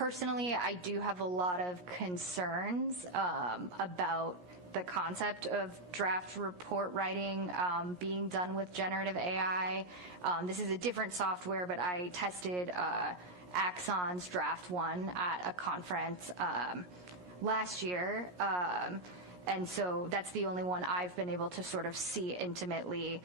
Personally, I do have a lot of concerns about the concept of draft report writing being done with generative AI. This is a different software, but I tested Axon's Draft 1 at a conference last year. And so that's the only one I've been able to sort of see intimately.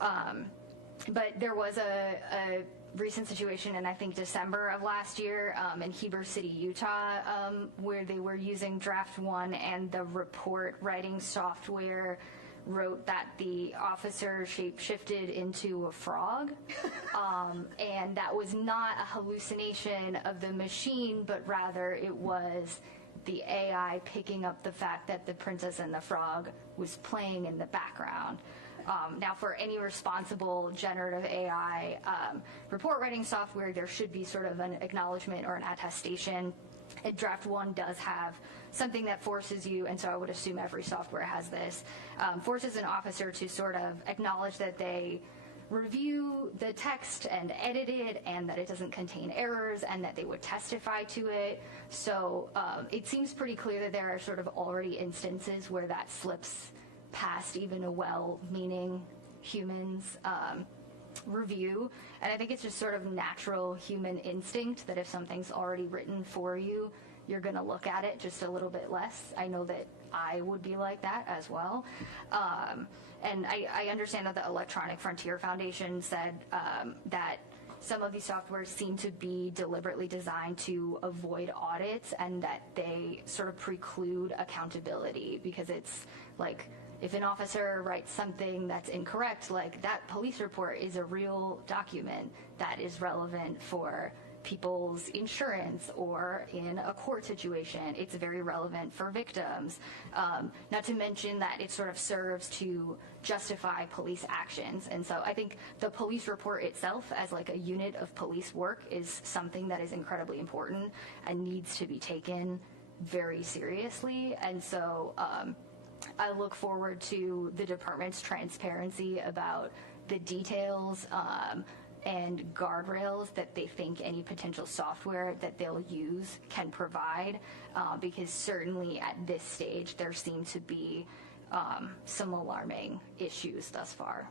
But there was a recent situation in, I think, December of last year in Heber City, Utah, where they were using Draft 1, and the report writing software wrote that the officer shape-shifted into a frog. And that was not a hallucination of the machine, but rather it was the AI picking up the fact that the Princess and the Frog was playing in the background. Now, for any responsible generative AI report writing software, there should be sort of an acknowledgement or an attestation. And Draft 1 does have something that forces you, and so I would assume every software has this, forces an officer to sort of acknowledge that they review the text and edit it, and that it doesn't contain errors, and that they would testify to it. So it seems pretty clear that there are sort of already instances where that slips past even a well-meaning human's review. And I think it's just sort of natural human instinct that if something's already written for you, you're going to look at it just a little bit less. I know that I would be like that as well. And I understand that the Electronic Frontier Foundation said that some of these softwares seem to be deliberately designed to avoid audits, and that they sort of preclude accountability, because it's like, if an officer writes something that's incorrect, like that police report is a real document that is relevant for people's insurance or in a court situation. It's very relevant for victims. Not to mention that it sort of serves to justify police actions. And so I think the police report itself as like a unit of police work is something that is incredibly important and needs to be taken very seriously. And so I look forward to the department's transparency about the details and guardrails that they think any potential software that they'll use can provide, because certainly at this stage there seem to be some alarming issues thus far.